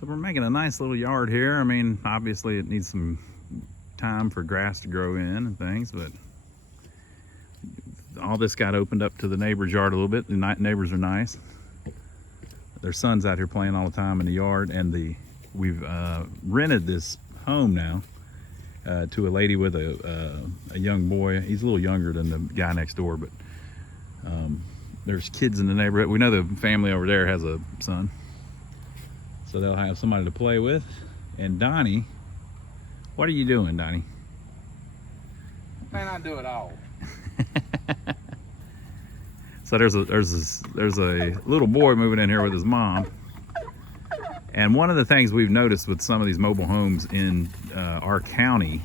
So we're making a nice little yard here. I mean, obviously it needs some time for grass to grow in and things, but all this got opened up to the neighbor's yard a little bit. The neighbors are nice. Their son's out here playing all the time in the yard, and we've rented this home now to a lady with a young boy. He's a little younger than the guy next door, but there's kids in the neighborhood. We know the family over there has a son, so they'll have somebody to play with. And Donnie, what are you doing, Donnie? Man, I do it all. So there's a little boy moving in here with his mom, and one of the things we've noticed with some of these mobile homes in our county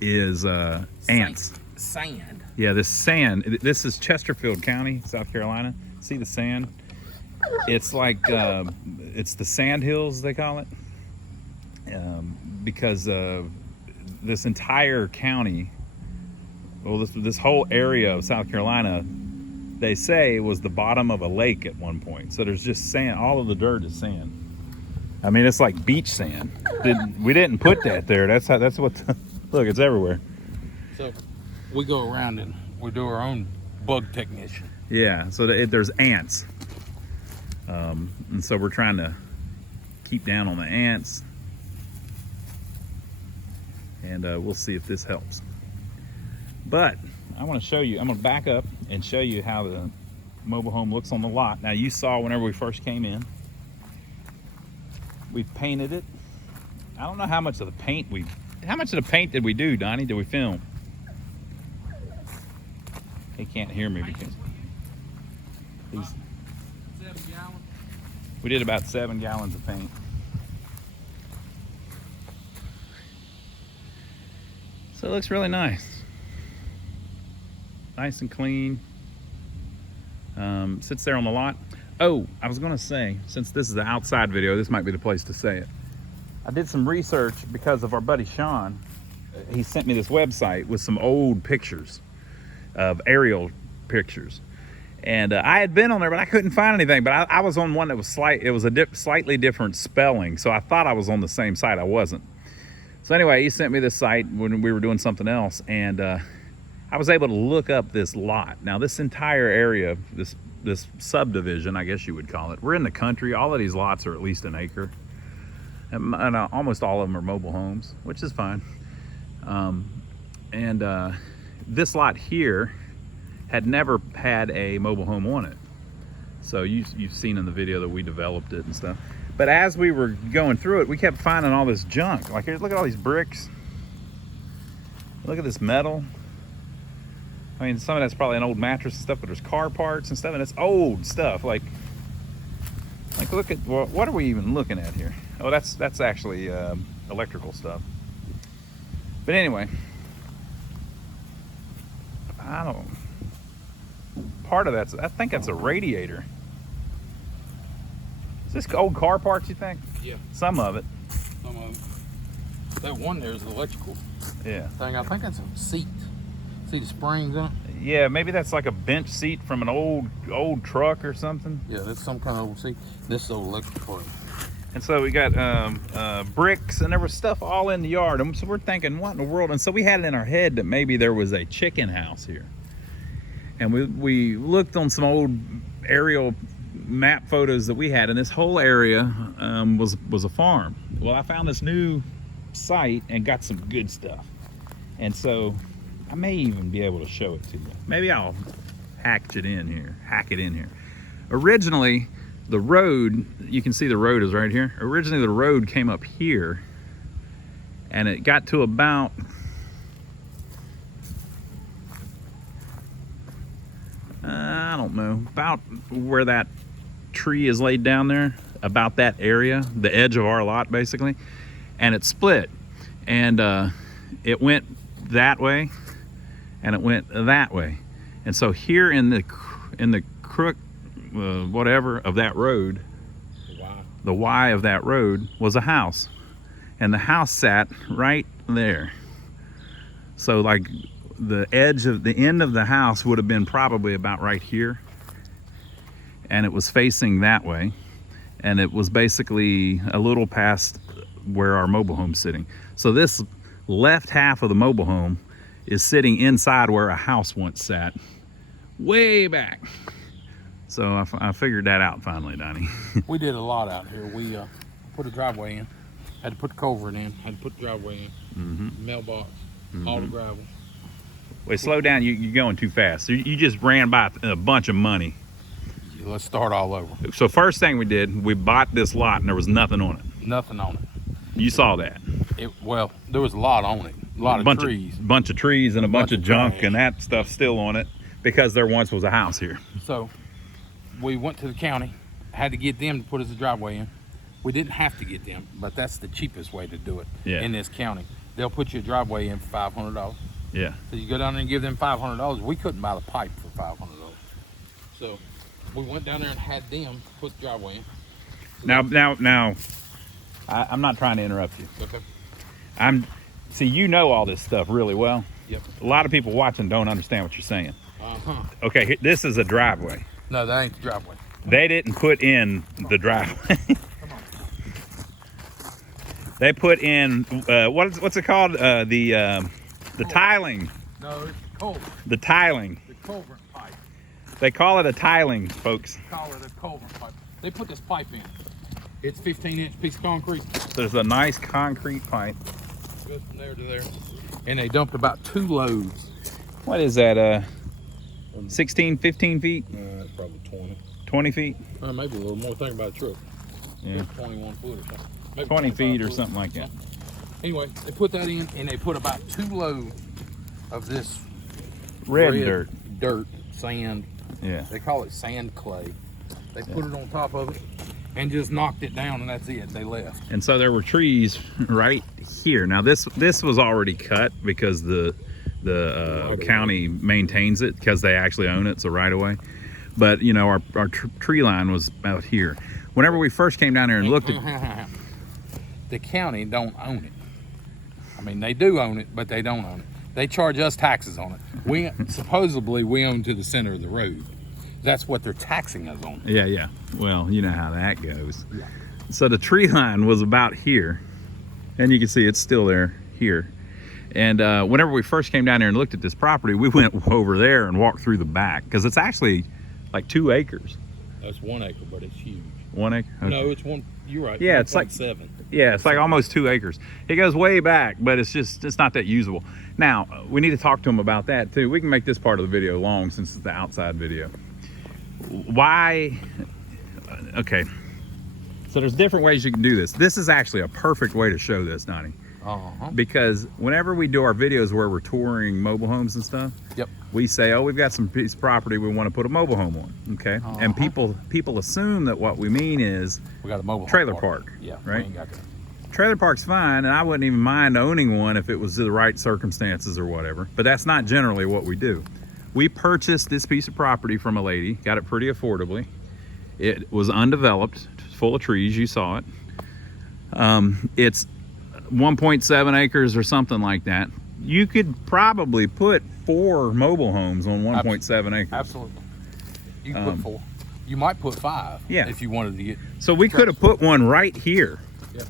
is ants. Sand. Yeah, this sand. This is Chesterfield County, South Carolina. See the sand? It's like it's the sand hills, they call it, because this entire county, well, this whole area of South Carolina, they say was the bottom of a lake at one point. So there's just sand. All of the dirt is sand. I mean, it's like beach sand. We didn't put that there. That's what. Look, it's everywhere. So we go around and we do our own bug technician. Yeah. So there's ants, and so we're trying to keep down on the ants, and we'll see if this helps. But I want to show you, I'm going to back up and show you how the mobile home looks on the lot. Now, you saw whenever we first came in, we painted it. I don't know how much of the paint did we do, Donnie? Did we film? He can't hear me because 7 gallons. we did about 7 gallons of paint. So it looks really nice. Nice and clean. Sits there on the lot. Oh, I was gonna say, since this is an outside video, this might be the place to say it. I did some research because of our buddy Sean. He sent me this website with some old pictures of aerial pictures. And I had been on there, but I couldn't find anything. But I was on one that was slightly different spelling. So I thought I was on the same site. I wasn't. So anyway, he sent me this site when we were doing something else. And I was able to look up this lot. Now, this entire area, this subdivision, I guess you would call it. We're in the country. All of these lots are at least an acre. And almost all of them are mobile homes, which is fine. This lot here had never had a mobile home on it. So you've seen in the video that we developed it and stuff. But as we were going through it, we kept finding all this junk. Like, here, look at all these bricks. Look at this metal. I mean, some of that's probably an old mattress and stuff, but there's car parts and stuff, and it's old stuff. Like look at, what are we even looking at here? Oh, that's actually electrical stuff. But anyway, part of I think that's a radiator. Is this old car parts, you think? Yeah. Some of it. Some of them. That one there is electrical. Yeah. Thing. I think that's a seat. See the springs in it? Yeah, maybe that's like a bench seat from an old truck or something. Yeah, that's some kind of old seat. This is old electrical part. And so we got bricks, and there was stuff all in the yard. And so we're thinking, what in the world? And so we had it in our head that maybe there was a chicken house here. And we looked on some old aerial map photos that we had, and this whole area was a farm. Well, I found this new site and got some good stuff. And so I may even be able to show it to you. Maybe I'll hack it in here. Originally, the road, you can see the road is right here. Originally, the road came up here, and it got to about, I don't know, about where that tree is laid down there, about that area, the edge of our lot, basically. And it split, and it went that way, and it went that way. And so here in the crook, whatever of that road, the Y of that road was a house, and the house sat right there. So like the edge of the end of the house would have been probably about right here, and it was facing that way. and it was basically a little past where our mobile home's sitting. So this left half of the mobile home is sitting inside where a house once sat, way back. So I figured that out finally, Donnie. We did a lot out here. We put a driveway in, had to put the culvert in, had to put the driveway in, mailbox, all the gravel. Wait, slow down. You're going too fast. You just ran by a bunch of money. Let's start all over. So first thing we did, we bought this lot and there was nothing on it. Nothing on it. You saw that. Well, there was a lot on it. A lot of trees. Bunch of trees and a bunch of junk trash. and that stuff still on it because there once was a house here. So we went to the county, had to get them to put us a driveway in. We didn't have to get them, but that's the cheapest way to do it in this county. They'll put you a driveway in for $500. Yeah. So you go down there and give them $500. We couldn't buy the pipe for $500. So we went down there and had them put the driveway in. So Now, I'm not trying to interrupt you. okay. See, you know all this stuff really well. Yep. A lot of people watching don't understand what you're saying. Okay, this is a driveway. No, that ain't the driveway. They didn't put in the driveway. They put in what's it called? The tiling. No, it's culvert. The tiling. The culvert pipe. They call it a tiling, folks. Call it a culvert pipe. They put this pipe in. It's 15-inch piece of concrete. There's a nice concrete pipe. Goes from there to there. And they dumped about 2 loads. What is that? 16, 15 feet? It's probably 20. 20 feet? Maybe a little more. Think about a truck. Yeah. 21 foot or something. Maybe 20 feet or foot. something like that. Anyway, they put that in and they put about 2 loads of this Red dirt. Dirt, sand. Yeah. They call it sand clay. They put it on top of it and just knocked it down, and that's it. They left. And so there were trees right here. Now this was already cut because the county maintains it because they actually own it. It's a right of way. But you know, our tree line was out here. Whenever we first came down here and looked at the county don't own it. I mean, they do own it, but they don't own it. They charge us taxes on it. We supposedly we own to the center of the road. That's what they're taxing us on. Yeah. Well, you know how that goes. Yeah. So the tree line was about here, and you can see it's still there here. And whenever we first came down here and looked at this property, we went over there and walked through the back because it's actually like 2 acres. That's 1 acre, but it's huge. 1 acre? Okay. No, it's one. You're right. Yeah, it's like 7. Yeah, it's like almost 2 acres. It goes way back, but it's not that usable. Now, we need to talk to them about that too. We can make this part of the video long since it's the outside video. Why? Okay. So there's different ways you can do this. This is actually a perfect way to show this, Donnie. Because whenever we do our videos where we're touring mobile homes and stuff, we say, oh, we've got some piece of property we want to put a mobile home on, okay? And people assume that what we mean is we got a mobile trailer home park, Yeah, right? We ain't got that. Trailer park's fine, and I wouldn't even mind owning one if it was the right circumstances or whatever, but that's not generally what we do. We purchased this piece of property from a lady, got it pretty affordably. It was undeveloped, full of trees, you saw it. It's 1.7 acres or something like that. You could probably put 4 mobile homes on 1.7 acres. Absolutely. You can put 4. You might put 5 if you wanted to get. So we could have put one right here. Yeah,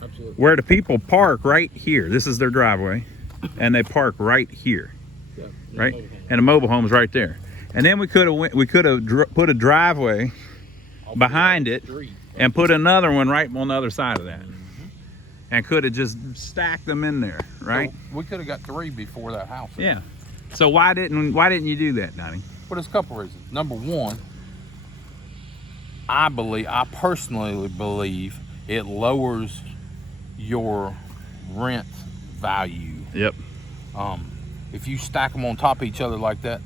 absolutely. Where the people park right here. This is their driveway, and they park right here. Yeah, right? And the mobile home's right there. And then we could have put a driveway behind it and put another one right on the other side of that. And could have just stacked them in there, right? So we could have got 3 before that house. Yeah. So why didn't you do that, Donnie? Well, there's a couple reasons. Number one, I personally believe it lowers your rent value. Yep. If you stack them on top of each other like that,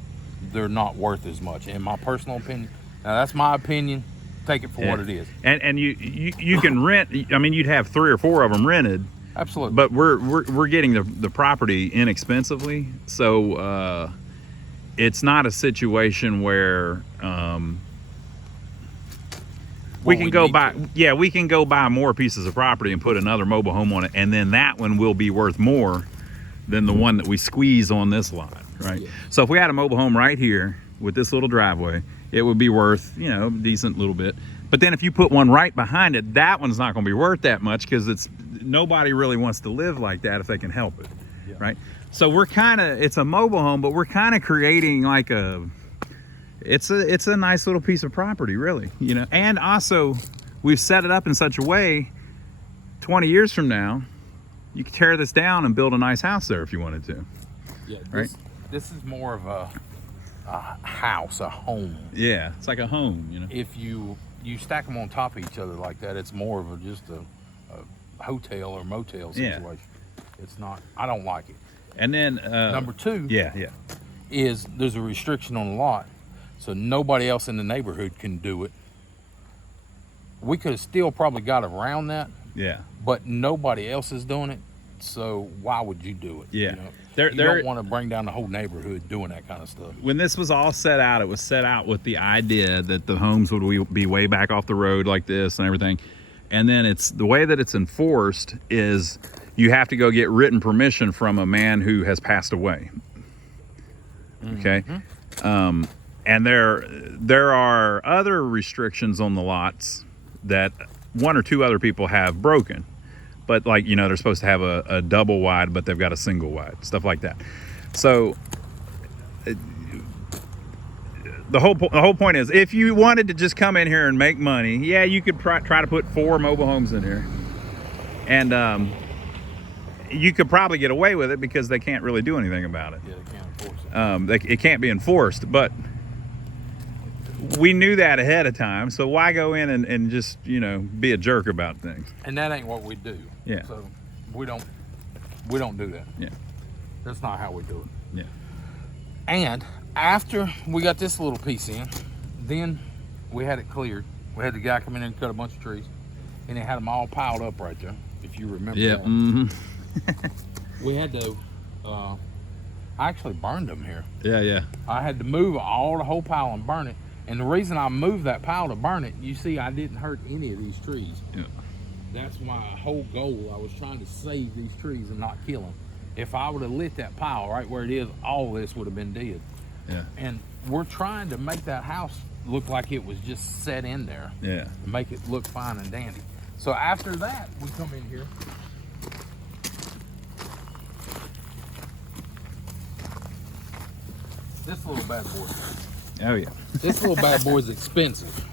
they're not worth as much, in my personal opinion. Now that's my opinion. Take it for what it is. And you can rent. I mean, you'd have 3 or 4 of them rented. Absolutely. But we're getting the property inexpensively, so it's not a situation where we can go buy. Yeah, we can go buy more pieces of property and put another mobile home on it, and then that one will be worth more than the one that we squeeze on this lot, right? Yeah. So if we had a mobile home right here, with this little driveway, it would be worth, you know, a decent little bit. But then if you put one right behind it, that one's not going to be worth that much, because it's nobody really wants to live like that if they can help it, right? So we're kind of, it's a mobile home, but we're kind of creating like it's a nice little piece of property, really, you know. And also, we've set it up in such a way, 20 years from now, you could tear this down and build a nice house there if you wanted to. Yeah, right? This is more of a house, a home. Yeah, it's like a home, you know. If you stack them on top of each other like that, it's more of just a hotel or motel situation. Yeah. It's not, I don't like it. And then number two, yeah, is there's a restriction on the lot, so nobody else in the neighborhood can do it. We could have still probably got around that. Yeah. But nobody else is doing it, so why would you do it? Yeah. You know? You don't want to bring down the whole neighborhood doing that kind of stuff. When this was all set out, it was set out with the idea that the homes would be way back off the road like this and everything. And then it's the way that it's enforced is you have to go get written permission from a man who has passed away. Okay. Mm-hmm. And there are other restrictions on the lots that one or two other people have broken. But like, you know, they're supposed to have a double wide, but they've got a single wide, stuff like that. So the whole point is, if you wanted to just come in here and make money, yeah, you could try to put 4 mobile homes in here. And you could probably get away with it because they can't really do anything about it. Yeah, they can't enforce it. It can't be enforced, but we knew that ahead of time, so why go in and just, you know, be a jerk about things? And that ain't what we do. Yeah. So we don't do that. Yeah. That's not how we do it. Yeah. And after we got this little piece in, then we had it cleared. We had the guy come in and cut a bunch of trees, and they had them all piled up right there, if you remember. Yeah. That. Mm-hmm. We had to, I actually burned them here. Yeah, yeah. I had to move the whole pile and burn it. And the reason I moved that pile to burn it, you see, I didn't hurt any of these trees. Yeah. That's my whole goal. I was trying to save these trees and not kill them. If I would have lit that pile right where it is, all this would have been dead. Yeah. And we're trying to make that house look like it was just set in there. Yeah. To make it look fine and dandy. So after that, we come in here. This little bad boy. Oh yeah. This little bad boy's expensive,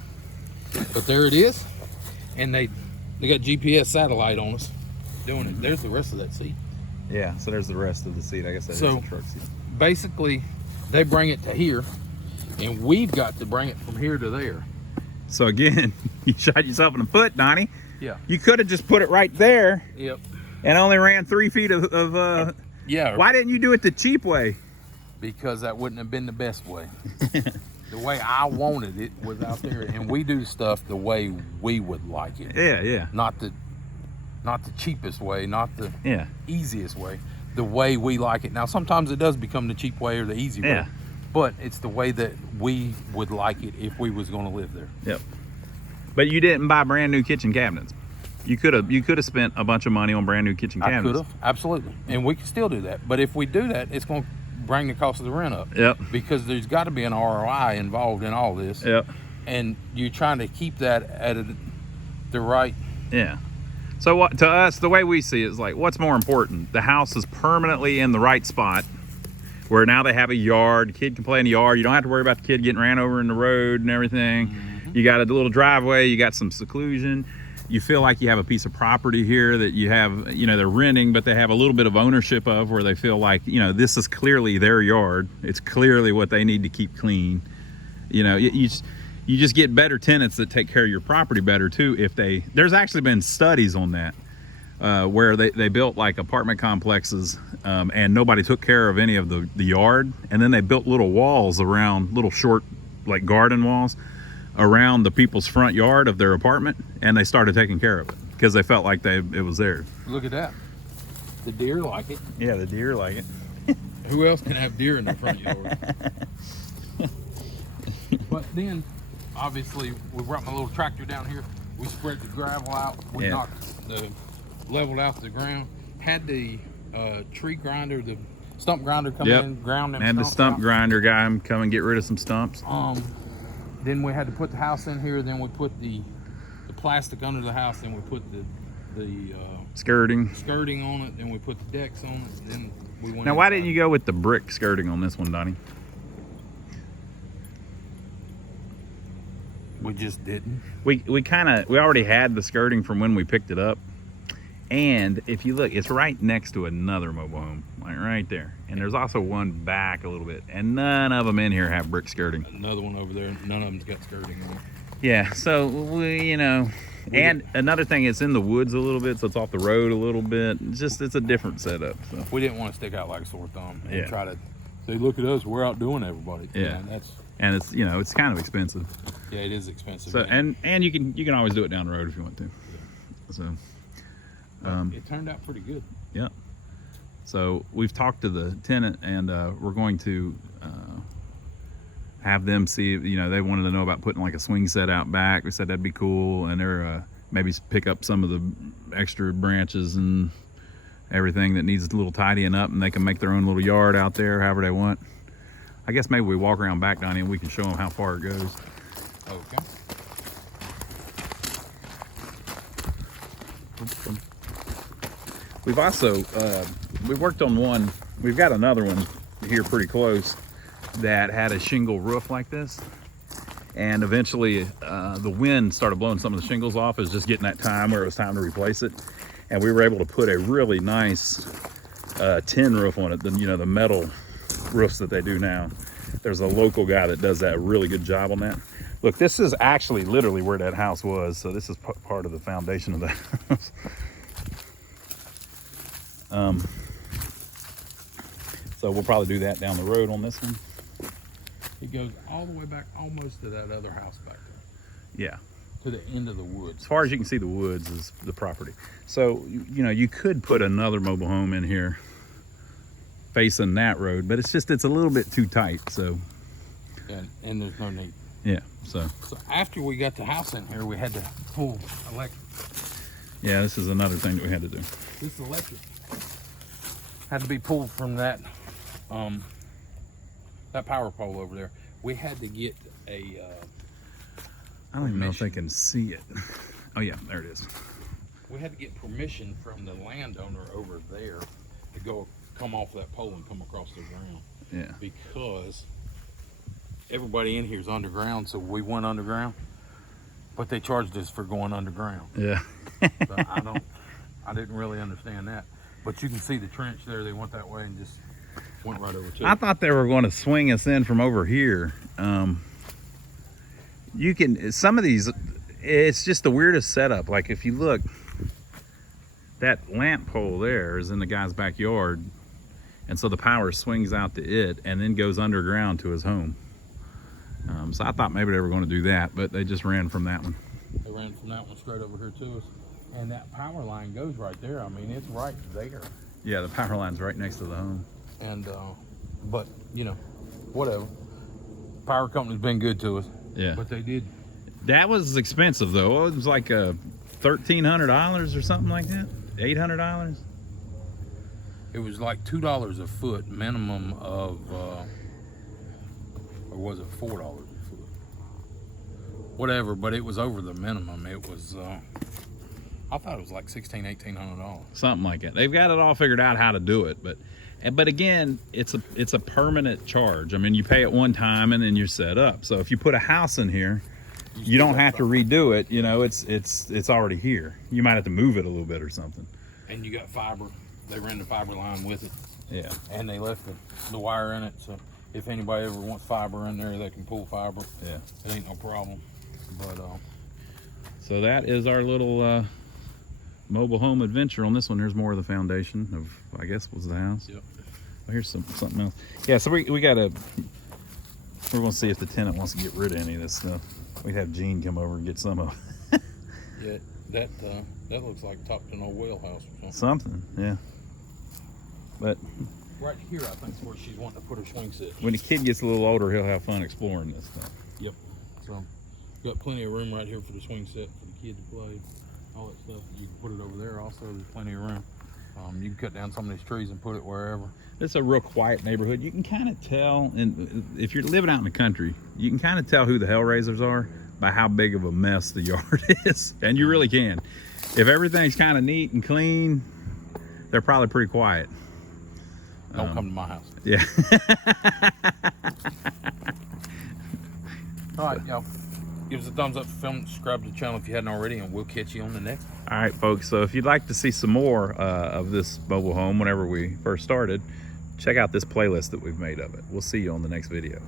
but there it is, and they got GPS satellite on us doing it. There's the rest of that seat. Yeah. So there's the rest of the seat. I guess that is the truck seat. Basically, they bring it to here, and we've got to bring it from here to there. So again, you shot yourself in the foot, Donnie. Yeah. You could have just put it right there. Yep. And only ran 3 feet of yeah. Why didn't you do it the cheap way? Because that wouldn't have been the best way. The way I wanted it was out there, and we do stuff the way we would like it. Yeah, yeah. Not the cheapest way, not the Yeah. easiest way. The way we like it. Now, sometimes it does become the cheap way or the easy way. Yeah. But it's the way that we would like it if we was going to live there. Yep. But you didn't buy brand new kitchen cabinets. You could have spent a bunch of money on brand new kitchen cabinets. I could have, absolutely, and we can still do that. But if we do that, it's going to bring the cost of the rent up. Yep. Because there's got to be an ROI involved in all this. Yep. And you're trying to keep that at the right. Yeah. So what, to us, the way we see it is like, what's more important? The house is permanently in the right spot, where now they have a yard. The kid can play in the yard. You don't have to worry about the kid getting ran over in the road and everything. Mm-hmm. You got a little driveway. You got some seclusion. You feel like you have a piece of property here that you have, you know, they're renting, but they have a little bit of ownership of, where they feel like, you know, this is clearly their yard. It's clearly what they need to keep clean. You know, you just get better tenants that take care of your property better too. There's actually been studies on that, where they built like apartment complexes, and nobody took care of any of the yard. And then they built little walls around, little short, like garden walls around the people's front yard of their apartment, and they started taking care of it because they felt like it was theirs. Look at that. The deer like it. Yeah, the deer like it. Who else can have deer in their front yard? But then, obviously, we brought my little tractor down here. We spread the gravel out. We knocked the leveled out the ground. Had the tree grinder, the stump grinder come Yep. in, ground them And the stumps stump out. grinder guy come and get rid of some stumps. Then we had to put the house in here. Then we put the plastic under the house. Then we put the Skirting. skirting on it. Then we put the decks on it. Then we went. Now, why didn't you go with the brick skirting on this one, Donnie? We just didn't. We already had the skirting from when we picked it up. And if you look, it's right next to another mobile home, like right there. And there's also one back a little bit. And none of them in here have brick skirting. Another one over there. None of them's got skirting on it. Yeah, so and another thing, it's in the woods a little bit, so it's off the road a little bit. It's a different setup. So We didn't want to stick out like a sore thumb and Yeah. try to say, look at us, we're outdoing everybody. Yeah. That's and it's kind of expensive. yeah, it is expensive. So and you can always do it down the road if you want to. So it turned out pretty good. yeah. So we've talked to the tenant, and we're going to have them see. They wanted to know about putting like a swing set out back. We said that'd be cool, and they're maybe pick up some of the extra branches and everything that needs a little tidying up, and they can make their own little yard out there, however they want. I guess maybe we walk around back, Donnie, and we can show them how far it goes. Okay. We've also we worked on one. We've got another one here pretty close that had a shingle roof like this, and eventually the wind started blowing some of the shingles off. It was just getting that time where it was time to replace it, and we were able to put a really nice tin roof on it. The metal roofs that they do now. There's a local guy that does that really good job on that. Look, this is actually literally where that house was, so this is part of the foundation of the house. So we'll probably do that down the road on this one. It goes all the way back almost to that other house back there. Yeah. To the end of the woods. As far as you can see, the woods is the property. So, you could put another mobile home in here facing that road, but it's a little bit too tight, so. And there's no need. Yeah, so. So after we got the house in here, we had to pull electric. Yeah, this is another thing that we had to do. This electric had to be pulled from that power pole over there. We had to get a I don't even know if they can see it. Oh yeah, there it is. we had to get permission from the landowner over there to come off that pole and come across the ground. Yeah. Because everybody in here is underground, so we went underground, but they charged us for going underground. Yeah. So I didn't really understand that. But you can see the trench there. They went that way and just went right over to I it. thought they were going to swing us in from over here. Some of these, it's just the weirdest setup. Like if you look, that lamp pole there is in the guy's backyard, and so the power swings out to it and then goes underground to his home. So I thought maybe they were going to do that, but they just ran from that one. They ran from that one straight over here to us. And that power line goes right there. I mean, it's right there. Yeah, the power line's right next to the home. And, but, whatever. Power company's been good to us. Yeah. But they did. That was expensive though. It was like $1,300 or something like that. $800. It was like $2 a foot minimum of, or was it $4 a foot? Whatever, but it was over the minimum. It was, I thought it was like $1,800. Something like that. They've got it all figured out how to do it, but again, it's a permanent charge. I mean, you pay it one time and then you're set up. So if you put a house in here, you don't have to redo it. It's already here. You might have to move it a little bit or something. And you got fiber. They ran the fiber line with it. Yeah. And they left the wire in it. So if anybody ever wants fiber in there, they can pull fiber. Yeah. It ain't no problem. But so that is our little mobile home adventure on this one. Here's more of the foundation of, I guess, was the house. Yep. Oh, here's something else. Yeah, so we're gonna see if the tenant wants to get rid of any of this stuff. We'd have Gene come over and get some of it. Yeah, that looks like top to an old whale house or something. Something, yeah. But Right here, I think, is where she's wanting to put her swing set. when the kid gets a little older, he'll have fun exploring this stuff. Yep. So, got plenty of room right here for the swing set for the kid to play. All that stuff. You can put it over there also. There's plenty of room. You can cut down some of these trees and put it wherever. It's a real quiet neighborhood. You can kind of tell, and if you're living out in the country, you can kind of tell who the Hellraisers are by how big of a mess the yard is. And you really can. If everything's kind of neat and clean, they're probably pretty quiet. Don't come to my house. Yeah. All right, y'all. Give us a thumbs up for film, subscribe to the channel if you hadn't already, and we'll catch you on the next one. All right, folks. So if you'd like to see some more of this mobile home whenever we first started, check out this playlist that we've made of it. We'll see you on the next video.